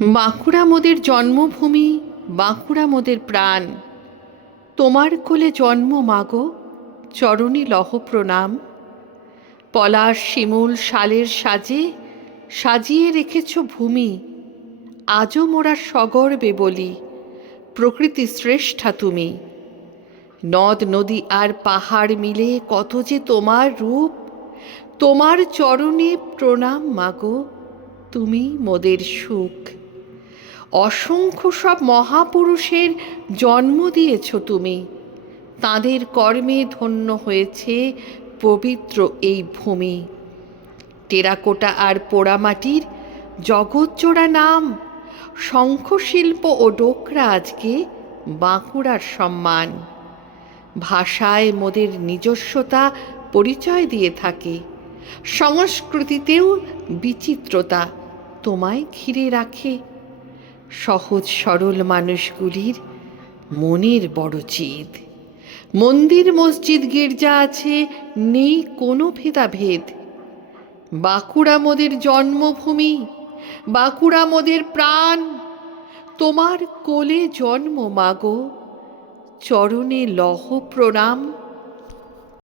বাঁকুড়া মোদের জন্মভূমি, বাঁকুড়া মোদের প্রাণ। তোমার কোলে জন্ম মাগো, চরণে লহ প্রণাম। পলাশ শিমুল শালের সাজে সাজিয়ে রেখেছ ভূমি। আজও মোরা সগর্বে বলি, প্রকৃতি শ্রেষ্ঠা তুমি। নদ নদী আর পাহাড় মিলে কত যে তোমার রূপ। তোমার চরণে প্রণাম মাগো, তুমি মোদের সুখ। অসংখ্য সব মহাপুরুষের জন্ম দিয়েছ তুমি। তাঁদের কর্মে ধন্য হয়েছে পবিত্র এই ভূমি। টেরাকোটা আর পোড়ামাটির জগৎজোড়া নাম, শঙ্খশিল্প ও ডোকরা আজকে বাঁকুড়ার সম্মান। ভাষায় মোদের নিজস্বতা পরিচয় দিয়ে থাকে, সংস্কৃতিতেও বিচিত্রতা তোমায় ঘিরে রাখে। সহজ সরল মানুষগুলির মনের বড় জিদ। মন্দির মসজিদ গির্জা আছে, নেই কোনো ভেদাভেদ। বাঁকুড়া মোদের জন্মভূমি, বাঁকুড়া মোদের প্রাণ। তোমার কোলে জন্ম মাগো, চরণে লহ প্রণাম।